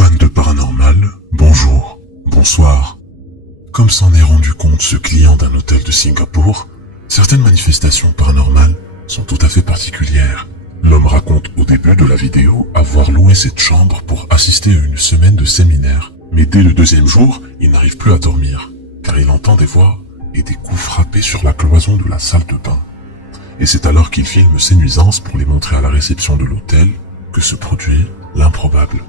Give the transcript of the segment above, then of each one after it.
Fans de paranormal, bonjour, bonsoir. Comme s'en est rendu compte ce client d'un hôtel de Singapour, certaines manifestations paranormales sont tout à fait particulières. L'homme raconte au début de la vidéo avoir loué cette chambre pour assister à une semaine de séminaire. Mais dès le deuxième jour, il n'arrive plus à dormir, car il entend des voix et des coups frappés sur la cloison de la salle de bain. Et c'est alors qu'il filme ses nuisances pour les montrer à la réception de l'hôtel que se produit l'improbable.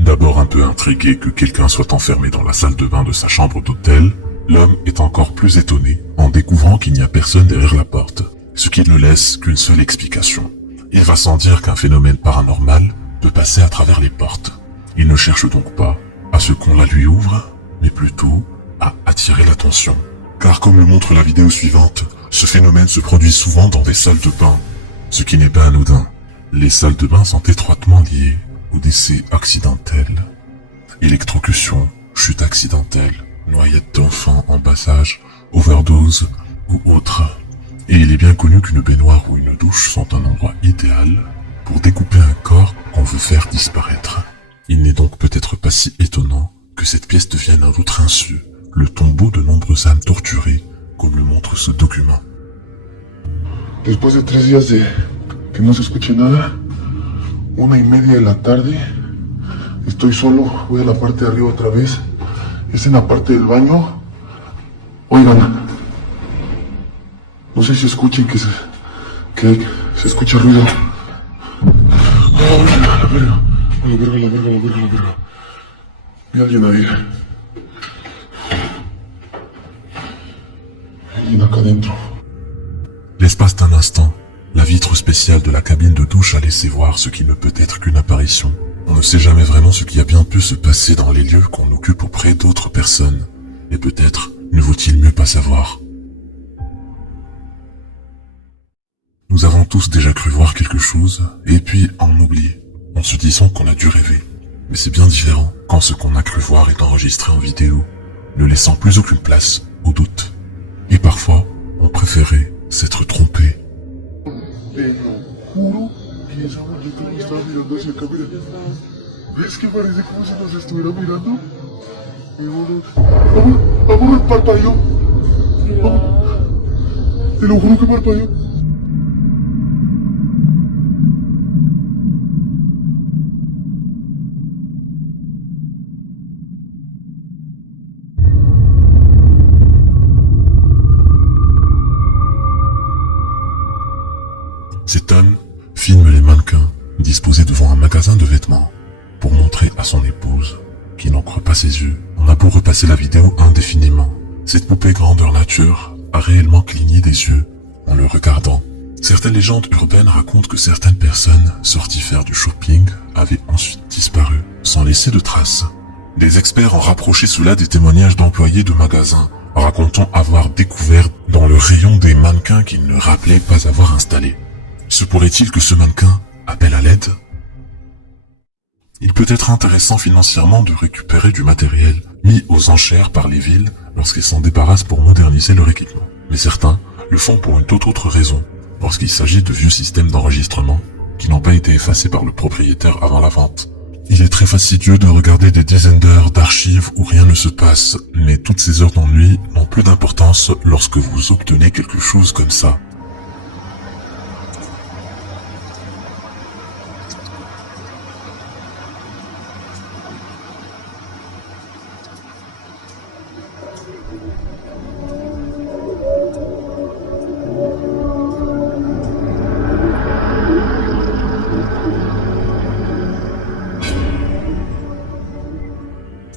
D'abord un peu intrigué que quelqu'un soit enfermé dans la salle de bain de sa chambre d'hôtel, l'homme est encore plus étonné en découvrant qu'il n'y a personne derrière la porte, ce qui ne laisse qu'une seule explication. Il va sans dire qu'un phénomène paranormal peut passer à travers les portes. Il ne cherche donc pas à ce qu'on la lui ouvre, mais plutôt à attirer l'attention. Car comme le montre la vidéo suivante, ce phénomène se produit souvent dans des salles de bain, ce qui n'est pas anodin. Les salles de bain sont étroitement liées au décès accidentel, électrocution, chute accidentelle, noyade d'enfants en bas âge, overdose ou autre. Et il est bien connu qu'une baignoire ou une douche sont un endroit idéal pour découper un corps qu'on veut faire disparaître. Il n'est donc peut-être pas si étonnant que cette pièce devienne à votre insu le tombeau de nombreuses âmes torturées, comme le montre ce document. Después de 3 días de que no se escuche nada, 1:30 de la tarde, estoy solo, voy a la parte de arriba otra vez, es en la parte del baño. Oigan, no sé si escuchen que se escucha ruido. ¡Ay, la verga! La verga! Hay alguien ahí. Hay alguien acá adentro. L'espace d'un instant, la vitre spéciale de la cabine de douche a laissé voir ce qui ne peut être qu'une apparition. On ne sait jamais vraiment ce qui a bien pu se passer dans les lieux qu'on occupe auprès d'autres personnes. Et peut-être ne vaut-il mieux pas savoir. Nous avons tous déjà cru voir quelque chose, et puis en oublier, en se disant qu'on a dû rêver. Mais c'est bien différent quand ce qu'on a cru voir est enregistré en vidéo, ne laissant plus aucune place au doute. Et parfois, on préférait s'être trompé. Te lo juro que esa muñeca me estaba mirando hacia acá, mira. ¿Ves que parece como si nos estuviera mirando? Amor, parpadeó. Te lo juro que parpadeó. Cet homme filme les mannequins disposés devant un magasin de vêtements pour montrer à son épouse qui n'en croit pas ses yeux. On a beau repasser la vidéo indéfiniment, cette poupée grandeur nature a réellement cligné des yeux en le regardant. Certaines légendes urbaines racontent que certaines personnes sorties faire du shopping avaient ensuite disparu sans laisser de traces. Des experts ont rapproché cela des témoignages d'employés de magasins racontant avoir découvert dans le rayon des mannequins qu'ils ne rappelaient pas avoir installés. Se pourrait-il que ce mannequin appelle à l'aide? Il peut être intéressant financièrement de récupérer du matériel mis aux enchères par les villes lorsqu'ils s'en débarrassent pour moderniser leur équipement. Mais certains le font pour une toute autre raison, lorsqu'il s'agit de vieux systèmes d'enregistrement qui n'ont pas été effacés par le propriétaire avant la vente. Il est très fastidieux de regarder des dizaines d'heures d'archives où rien ne se passe, mais toutes ces heures d'ennui n'ont plus d'importance lorsque vous obtenez quelque chose comme ça.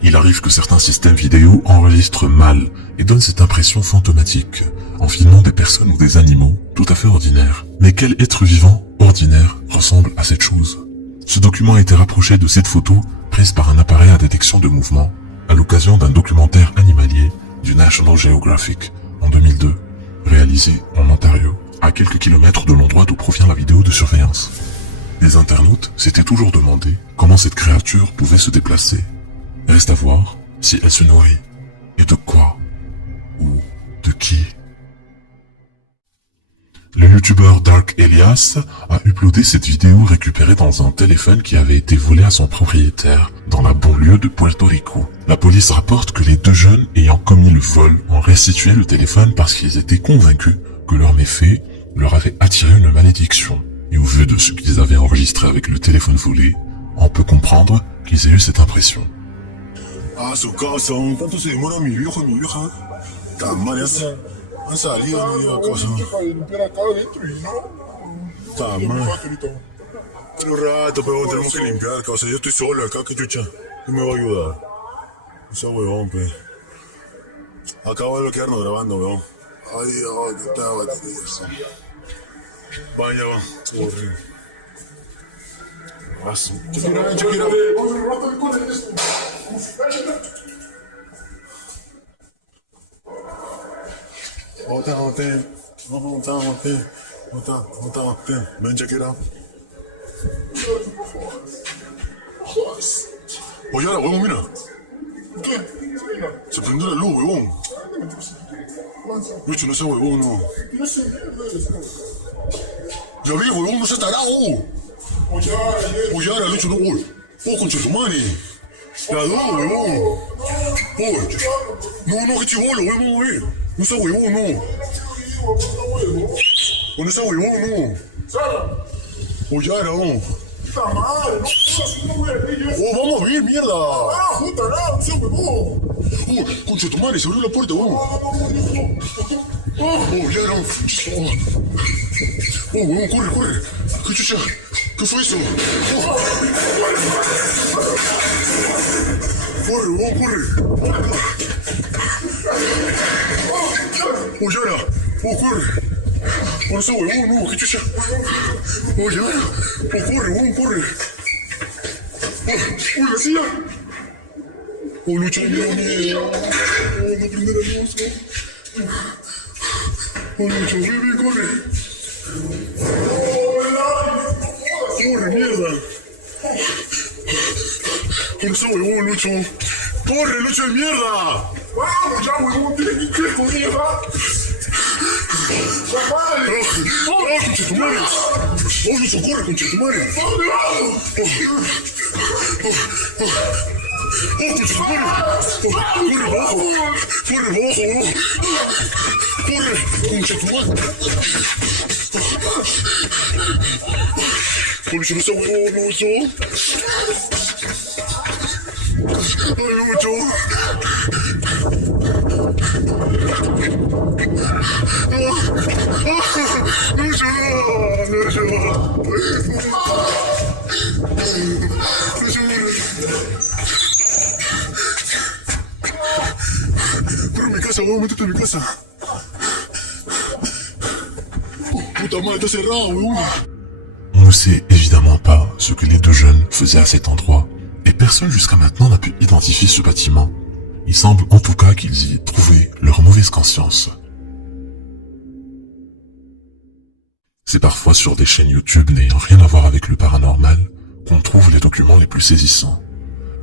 Il arrive que certains systèmes vidéo enregistrent mal et donnent cette impression fantomatique en filmant des personnes ou des animaux tout à fait ordinaires. Mais quel être vivant ordinaire ressemble à cette chose? Ce document a été rapproché de cette photo prise par un appareil à détection de mouvement à l'occasion d'un documentaire animalier du National Geographic en 2002, réalisé en Ontario, à quelques kilomètres de l'endroit d'où provient la vidéo de surveillance. Les internautes s'étaient toujours demandé comment cette créature pouvait se déplacer. Reste à voir si elle se nourrit, et de quoi, ou de qui. Le youtubeur Dark Elias a uploadé cette vidéo récupérée dans un téléphone qui avait été volé à son propriétaire dans la banlieue de Puerto Rico. La police rapporte que les deux jeunes ayant commis le vol ont restitué le téléphone parce qu'ils étaient convaincus que leur méfait leur avait attiré une malédiction. Et au vu de ce qu'ils avaient enregistré avec le téléphone volé, on peut comprendre qu'ils aient eu cette impression. A su casa, ¿cuánto se demora mi viejo y mi vieja? Tamares. Han salido, no iba a casa. Tamares. Un rato, pero tenemos que limpiar, causa. Yo estoy solo acá, que chucha. ¿Quién me va a ayudar? Ese huevón, pe. Acabo de quedarnos grabando, weón. Ay, que está batería. Vaya, va. Horrible. Chequira. Ven, check it out. Oye, ahora, huevón, mira. ¿Qué? Se prendió la luz, huevón. Lucho, no ese huevón, no. Ya vi, huevón, no se estará, Oye, ahora, Lucho, no, uy. Concha tu madre. La dos, huevón. No, que chivolo, huevón, güey. No ese huevón, no. Con ese huevón, no. Oye, ahora, vamos. ¡Puta madre! ¡No voy a ver yo! Vamos a ver, mierda. ¡Ah, puta, no! ¡No, huevón! Concha tu madre, se abrió la puerta, huevón. Ya era. Huevón, corre. ¿Qué chucha? ¿Qué fue eso? Corre, huevón, corre. Ya era. Corre. Con ese huevón, no, ¿qué chucha? Ya era. Corre, huevón, corre. La silla. Lucho, mira. No prender la luz. Lucho, bebé, corre. Corre, mierda. Con ese huevón, Lucho. Corre, Lucho, de mierda. ¡Vamos ya, huevón! ¡Tienes que ir conmigo! Concha tu madre. Lucho, corre, concha tu madre. ¿Dónde vamos? Concha tu madre. Corre abajo, huevón. Corre, concha tu madre. Lucho, no sea huevón, Lucho. Ay, Lucho. Pero en mi casa, huevón, métete en mi casa. Puta madre, está cerrado, huevón. On ne sait évidemment pas ce que les deux jeunes faisaient à cet endroit, et personne jusqu'à maintenant n'a pu identifier ce bâtiment. Il semble en tout cas qu'ils y aient trouvé leur mauvaise conscience. C'est parfois sur des chaînes YouTube n'ayant rien à voir avec le paranormal qu'on trouve les documents les plus saisissants.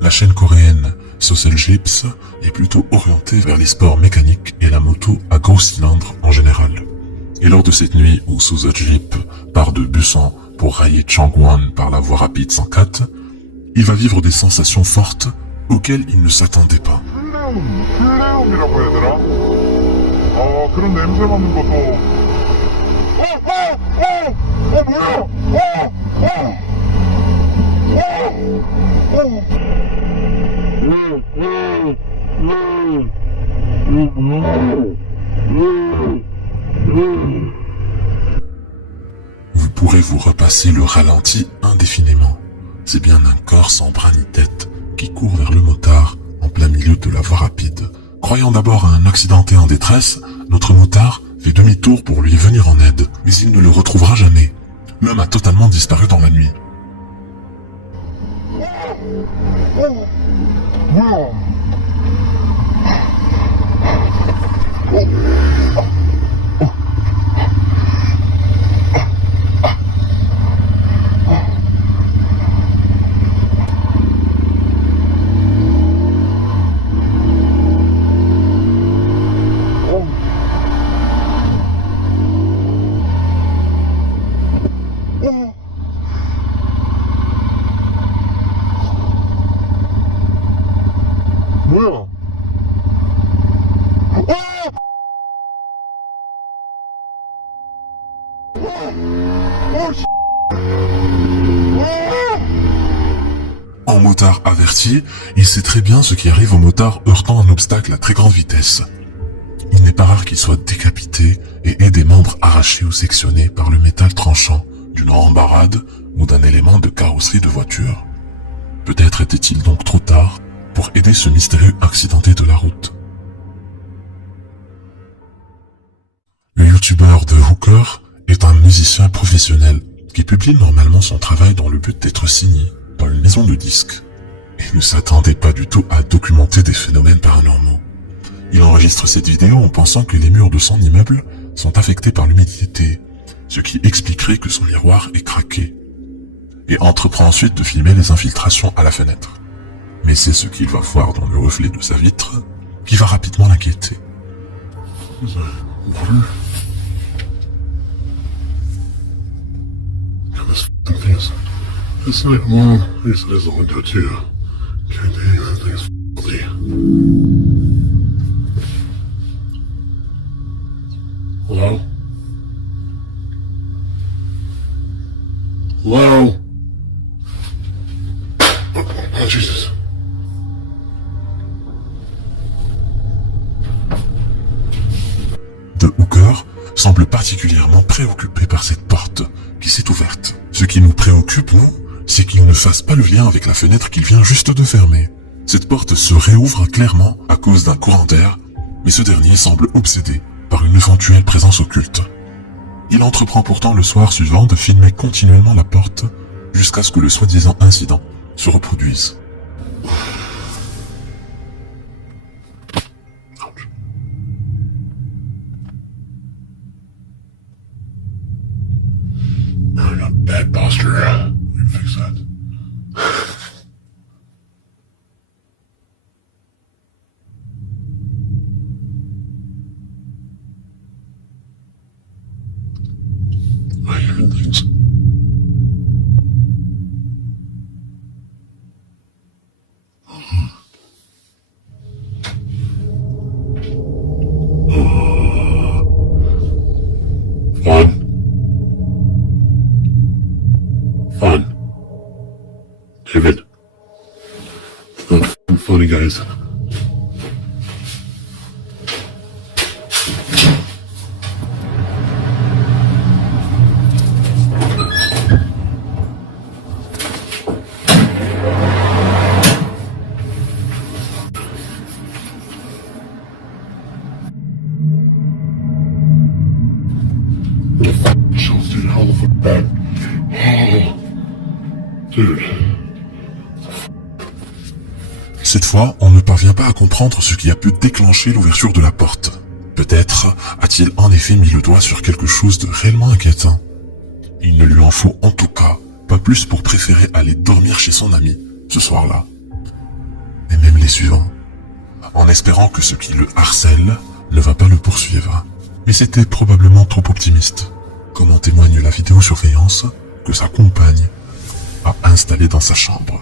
La chaîne coréenne Social Jeeps est plutôt orientée vers les sports mécaniques et la moto à gros cylindres en général. Et lors de cette nuit où Social Jeep part de Busan pour railler Changwon par la voie rapide 104, il va vivre des sensations fortes auxquelles il ne s'attendait pas. 플레움이라고 해야 되나? 그런 냄새 맡는 것도 Vous pourrez vous repasser le ralenti indéfiniment. C'est bien un corps sans bras ni tête qui court vers le motard en plein milieu de la voie rapide. Croyant d'abord à un accidenté en détresse, notre motard fait demi-tour pour lui venir en aide, mais il ne le retrouvera jamais. L'homme a totalement disparu dans la nuit. En motard averti, il sait très bien ce qui arrive aux motards heurtant un obstacle à très grande vitesse. Il n'est pas rare qu'il soit décapité et ait des membres arrachés ou sectionnés par le métal tranchant d'une rambarade ou d'un élément de carrosserie de voiture. Peut-être était-il donc trop tard pour aider ce mystérieux accidenté de la route. Le youtubeur de Hooker est un musicien professionnel qui publie normalement son travail dans le but d'être signé par une maison de disques et ne s'attendait pas du tout à documenter des phénomènes paranormaux. Il enregistre cette vidéo en pensant que les murs de son immeuble sont affectés par l'humidité, ce qui expliquerait que son miroir est craqué, et entreprend ensuite de filmer les infiltrations à la fenêtre. Mais c'est ce qu'il va voir dans le reflet de sa vitre qui va rapidement l'inquiéter. It's like, Mom, this is only do too. Can't do anything, it's f***ly. Hello? Hello? Oh, Jesus. De Hooker semble particulièrement préoccupé par cette porte qui s'est ouverte. Ce qui nous préoccupe, nous, c'est qu'il ne fasse pas le lien avec la fenêtre qu'il vient juste de fermer. Cette porte se réouvre clairement à cause d'un courant d'air, mais ce dernier semble obsédé par une éventuelle présence occulte. Il entreprend pourtant le soir suivant de filmer continuellement la porte jusqu'à ce que le soi-disant incident se reproduise. I got bad posture. We can fix that. I hear things. Fun. David. It's not f***ing funny, guys. Chills, dude. How the fuck bad? Oh. Dude. Cette fois, on ne parvient pas à comprendre ce qui a pu déclencher l'ouverture de la porte. Peut-être a-t-il en effet mis le doigt sur quelque chose de réellement inquiétant. Il ne lui en faut en tout cas pas plus pour préférer aller dormir chez son ami ce soir-là. Et même les suivants, en espérant que ce qui le harcèle ne va pas le poursuivre. Mais c'était probablement trop optimiste, comme en témoigne la vidéosurveillance que sa compagne a installée dans sa chambre.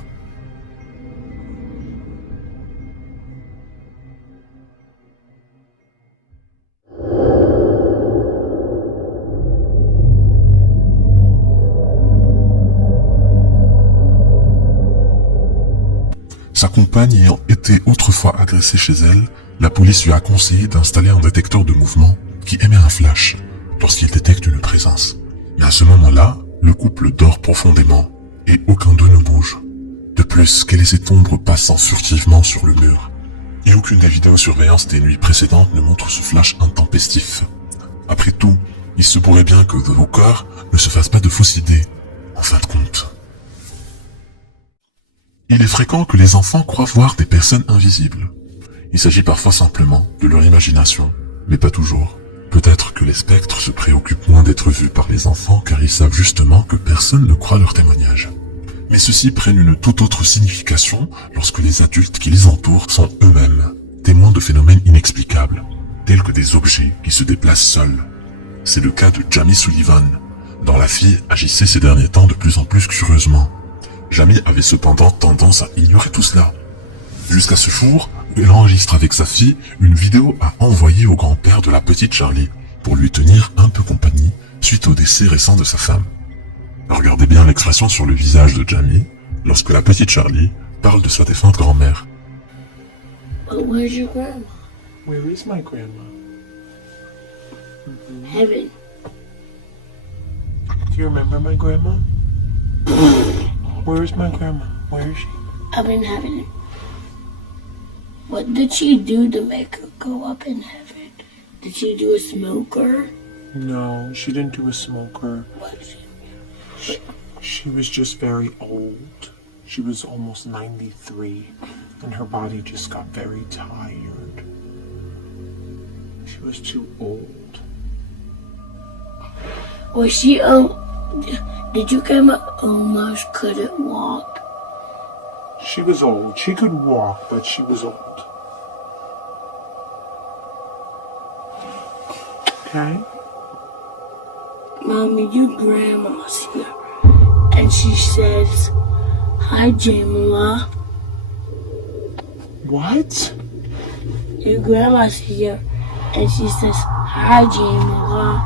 Sa compagne ayant été autrefois agressée chez elle, la police lui a conseillé d'installer un détecteur de mouvement qui émet un flash lorsqu'il détecte une présence. Mais à ce moment-là, le couple dort profondément et aucun d'eux ne bouge. De plus, quelle est cette ombre passant furtivement sur le mur Et aucune des vidéosurveillances des nuits précédentes ne montre ce flash intempestif. Après tout, il se pourrait bien que The Walker ne se fasse pas de fausses idées, en fin de compte. Il est fréquent que les enfants croient voir des personnes invisibles. Il s'agit parfois simplement de leur imagination, mais pas toujours. Peut-être que les spectres se préoccupent moins d'être vus par les enfants car ils savent justement que personne ne croit leur témoignage. Mais ceux-ci prennent une toute autre signification lorsque les adultes qui les entourent sont eux-mêmes témoins de phénomènes inexplicables, tels que des objets qui se déplacent seuls. C'est le cas de Jamie Sullivan, dont la fille agissait ces derniers temps de plus en plus curieusement. Jamie avait cependant tendance à ignorer tout cela. Jusqu'à ce jour, elle enregistre avec sa fille une vidéo à envoyer au grand-père de la petite Charlie pour lui tenir un peu compagnie suite au décès récent de sa femme. Regardez bien l'expression sur le visage de Jamie lorsque la petite Charlie parle de sa défunte grand-mère. But where's your grandma? Where is my grandma? Heaven. Do you remember my grandma? Where is my grandma? Where is she? Up in heaven. What did she do to make her go up in heaven? Did she do a smoker? No, she didn't do a smoker. What? She was just very old. She was almost 93, and her body just got very tired. She was too old. Was she did your grandma almost couldn't walk? She was old. She could walk, but she was old. Okay? Mommy, your grandma's here. And she says, "Hi, Jamila." What? Your grandma's here. And she says, "Hi, Jamila."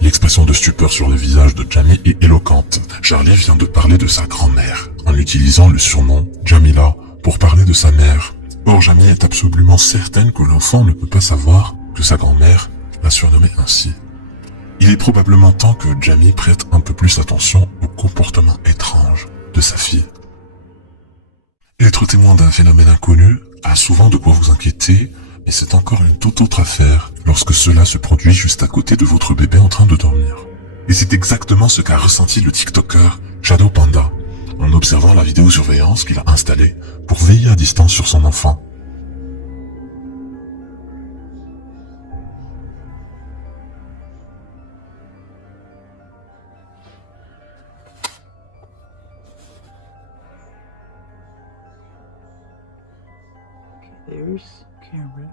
L'expression de stupeur sur le visage de Jamie est éloquente. Charlie vient de parler de sa grand-mère, en utilisant le surnom Jamila pour parler de sa mère. Or, Jamie est absolument certaine que l'enfant ne peut pas savoir que sa grand-mère l'a surnommée ainsi. Il est probablement temps que Jamie prête un peu plus attention au comportement étrange de sa fille. Être témoin d'un phénomène inconnu a souvent de quoi vous inquiéter, mais c'est encore une toute autre affaire lorsque cela se produit juste à côté de votre bébé en train de dormir. Et c'est exactement ce qu'a ressenti le TikToker Shadow Panda en observant la vidéosurveillance qu'il a installée pour veiller à distance sur son enfant. There's Cameron.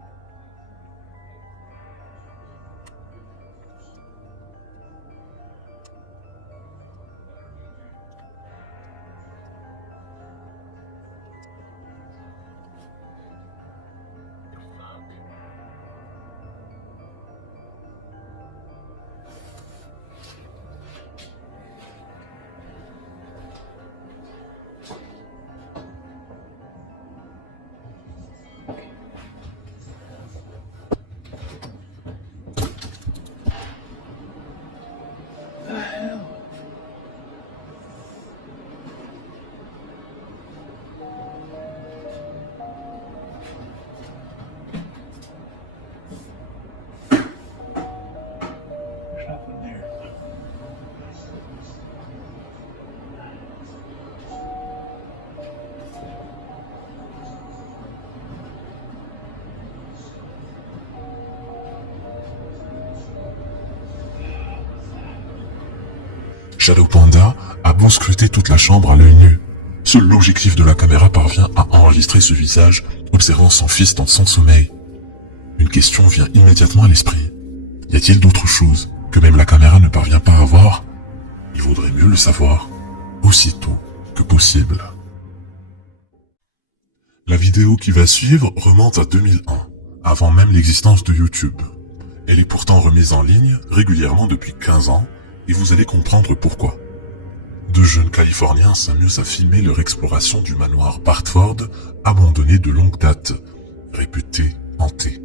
Shadow Panda a beau scruter toute la chambre à l'œil nu. Seul l'objectif de la caméra parvient à enregistrer ce visage, observant son fils dans son sommeil. Une question vient immédiatement à l'esprit. Y a-t-il d'autres choses que même la caméra ne parvient pas à voir? Il vaudrait mieux le savoir aussitôt que possible. La vidéo qui va suivre remonte à 2001, avant même l'existence de YouTube. Elle est pourtant remise en ligne régulièrement depuis 15 ans, et vous allez comprendre pourquoi. Deux jeunes Californiens s'amusent à filmer leur exploration du manoir Bartford, abandonné de longue date, réputé hanté.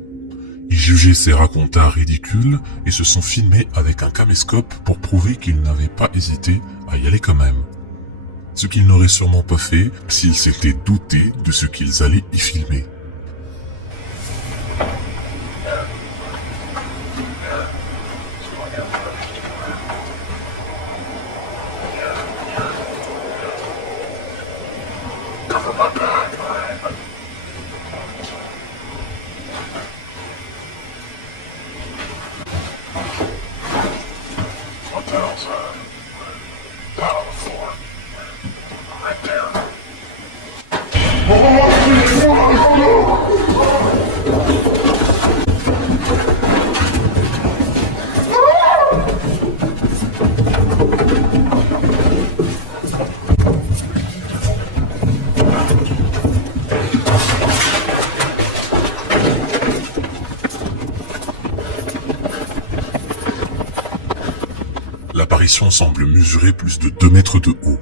Ils jugeaient ces racontars ridicules et se sont filmés avec un caméscope pour prouver qu'ils n'avaient pas hésité à y aller quand même. ce qu'ils n'auraient sûrement pas fait s'ils s'étaient doutés de ce qu'ils allaient y filmer. L'apparition semble mesurer plus de 2 mètres de haut.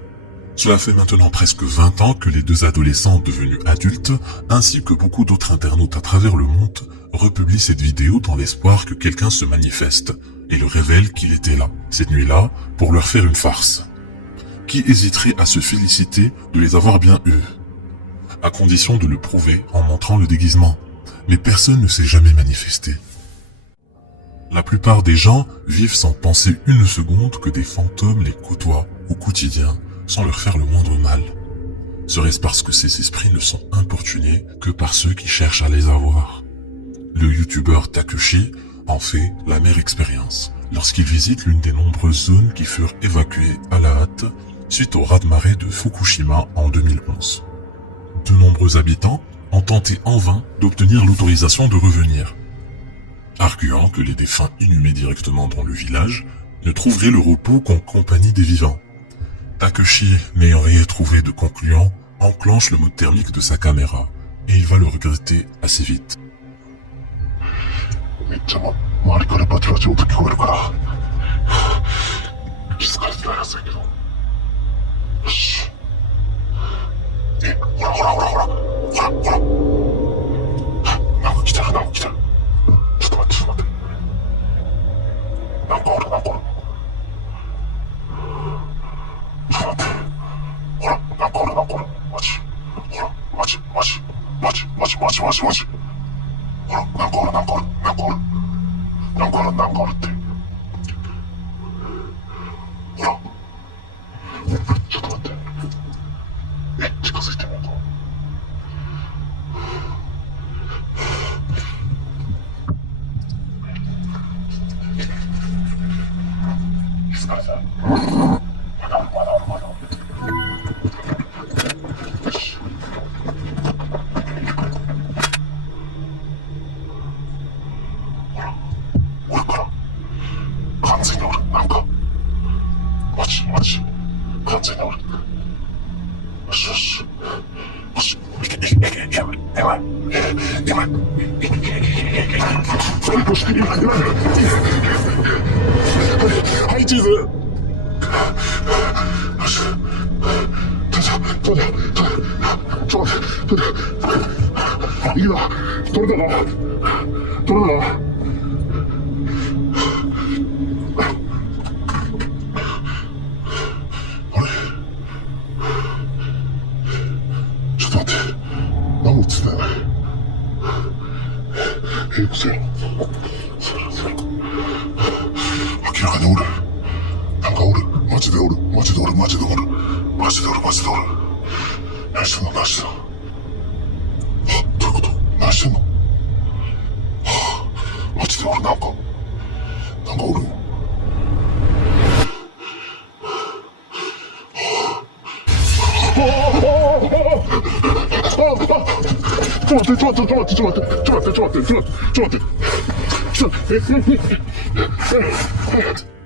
Cela fait maintenant presque 20 ans que les deux adolescents devenus adultes, ainsi que beaucoup d'autres internautes à travers le monde, republient cette vidéo dans l'espoir que quelqu'un se manifeste et leur révèle qu'il était là, cette nuit-là, pour leur faire une farce. Qui hésiterait à se féliciter de les avoir bien eus? À condition de le prouver en montrant le déguisement. Mais personne ne s'est jamais manifesté. La plupart des gens vivent sans penser une seconde que des fantômes les côtoient au quotidien, sans leur faire le moindre mal. Serait-ce parce que ces esprits ne sont importunés que par ceux qui cherchent à les avoir? Le youtubeur Takeshi en fait la mère expérience lorsqu'il visite l'une des nombreuses zones qui furent évacuées à la hâte suite au raz-de-marée de Fukushima en 2011. De nombreux habitants ont tenté en vain d'obtenir l'autorisation de revenir, arguant que les défunts inhumés directement dans le village ne trouveraient le repos qu'en compagnie des vivants. Takeshi, n'ayant rien trouvé de concluant, enclenche le mode thermique de sa caméra, et il va le regretter assez vite.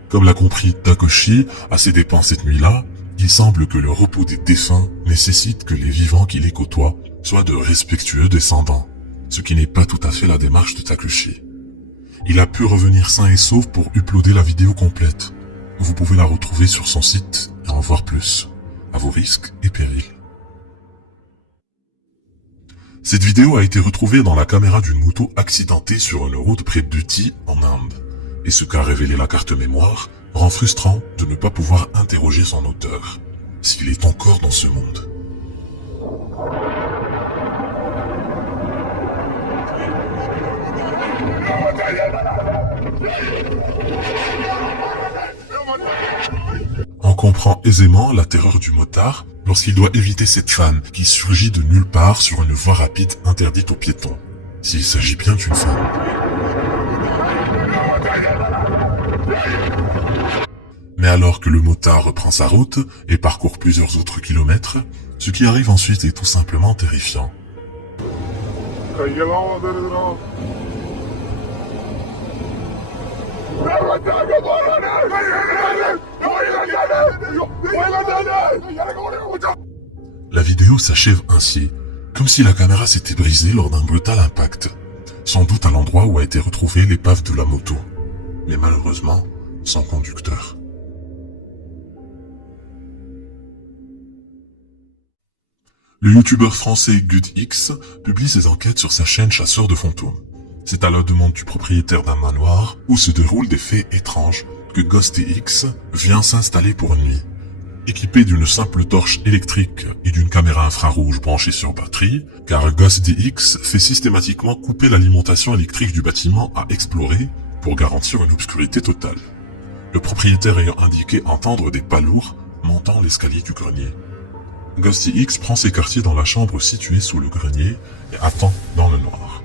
Comme l'a compris Takeshi, à ses dépens cette nuit-là, il semble que le repos des défunts nécessite que les vivants qui les côtoient soient de respectueux descendants, ce qui n'est pas tout à fait la démarche de Takeshi. Il a pu revenir sain et sauf pour uploader la vidéo complète. Vous pouvez la retrouver sur son site et en voir plus, à vos risques et périls. Cette vidéo a été retrouvée dans la caméra d'une moto accidentée sur une route près d'Uti en Inde. Et ce qu'a révélé la carte mémoire rend frustrant de ne pas pouvoir interroger son auteur. s'il est encore dans ce monde. On comprend aisément la terreur du motard lorsqu'il doit éviter cette femme qui surgit de nulle part sur une voie rapide interdite aux piétons. S'il s'agit bien d'une femme. Mais alors que le motard reprend sa route et parcourt plusieurs autres kilomètres, ce qui arrive ensuite est tout simplement terrifiant. La vidéo s'achève ainsi, comme si la caméra s'était brisée lors d'un brutal impact, sans doute à l'endroit où a été retrouvée l'épave de la moto, mais malheureusement sans conducteur. Le youtubeur français GudX publie ses enquêtes sur sa chaîne Chasseur de fantômes. C'est à la demande du propriétaire d'un manoir où se déroulent des faits étranges que GhostX vient s'installer pour une nuit. Équipé d'une simple torche électrique et d'une caméra infrarouge branchée sur batterie, car GhostX fait systématiquement couper l'alimentation électrique du bâtiment à explorer pour garantir une obscurité totale. Le propriétaire ayant indiqué entendre des pas lourds montant l'escalier du grenier. GhostX prend ses quartiers dans la chambre située sous le grenier et attend dans le noir.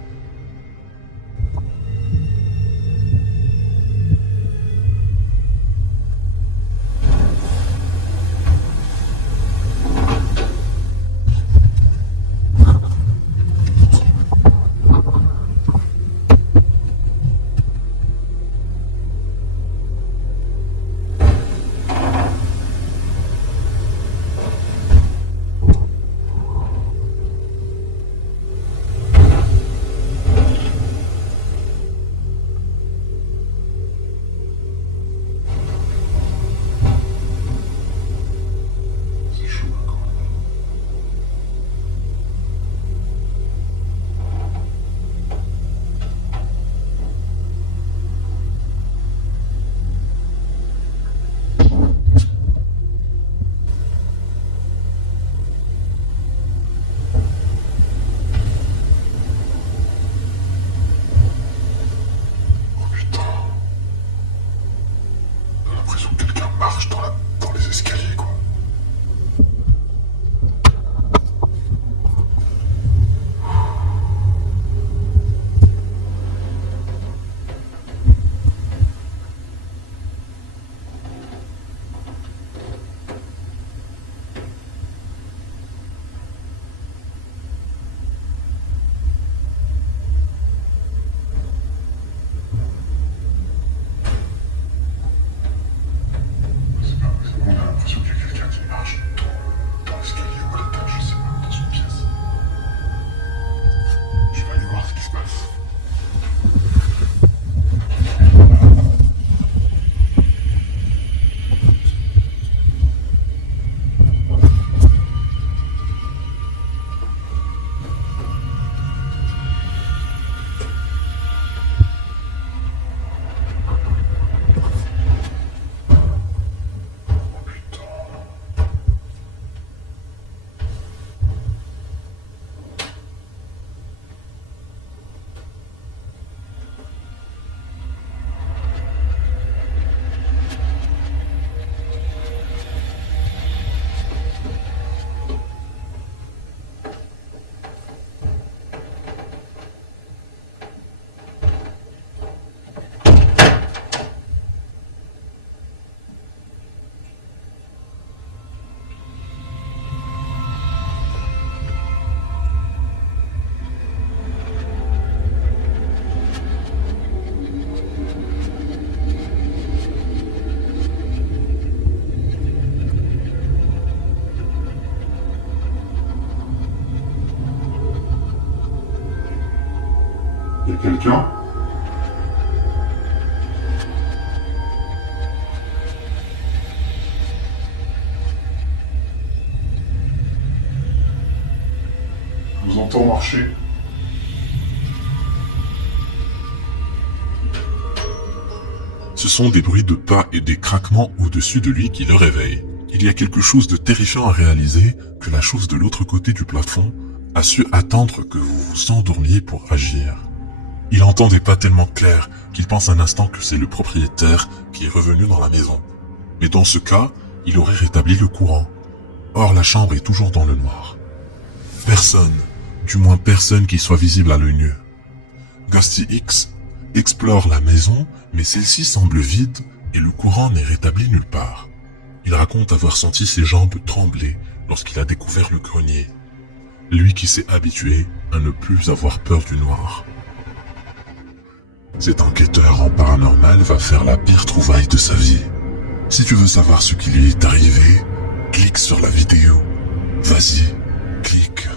Dans les escaliers, quoi. On a l'impression qu'il y a quelqu'un qui marche dans l'escalier ou à l'étage, je sais pas, dans une pièce. Je vais aller voir ce qui se passe. Il y a quelqu'un? Je vous entends marcher. Ce sont des bruits de pas et des craquements au-dessus de lui qui le réveillent. Il y a quelque chose de terrifiant à réaliser que la chose de l'autre côté du plafond a su attendre que vous vous endormiez pour agir. Il entend des pas tellement clairs qu'il pense un instant que c'est le propriétaire qui est revenu dans la maison. Mais dans ce cas, il aurait rétabli le courant. Or, la chambre est toujours dans le noir. Personne, du moins personne qui soit visible à l'œil nu. Ghosty X explore la maison, mais celle-ci semble vide et le courant n'est rétabli nulle part. Il raconte avoir senti ses jambes trembler lorsqu'il a découvert le grenier. Lui qui s'est habitué à ne plus avoir peur du noir. Cet enquêteur en paranormal va faire la pire trouvaille de sa vie. Si tu veux savoir ce qui lui est arrivé, clique sur la vidéo. Vas-y, clique.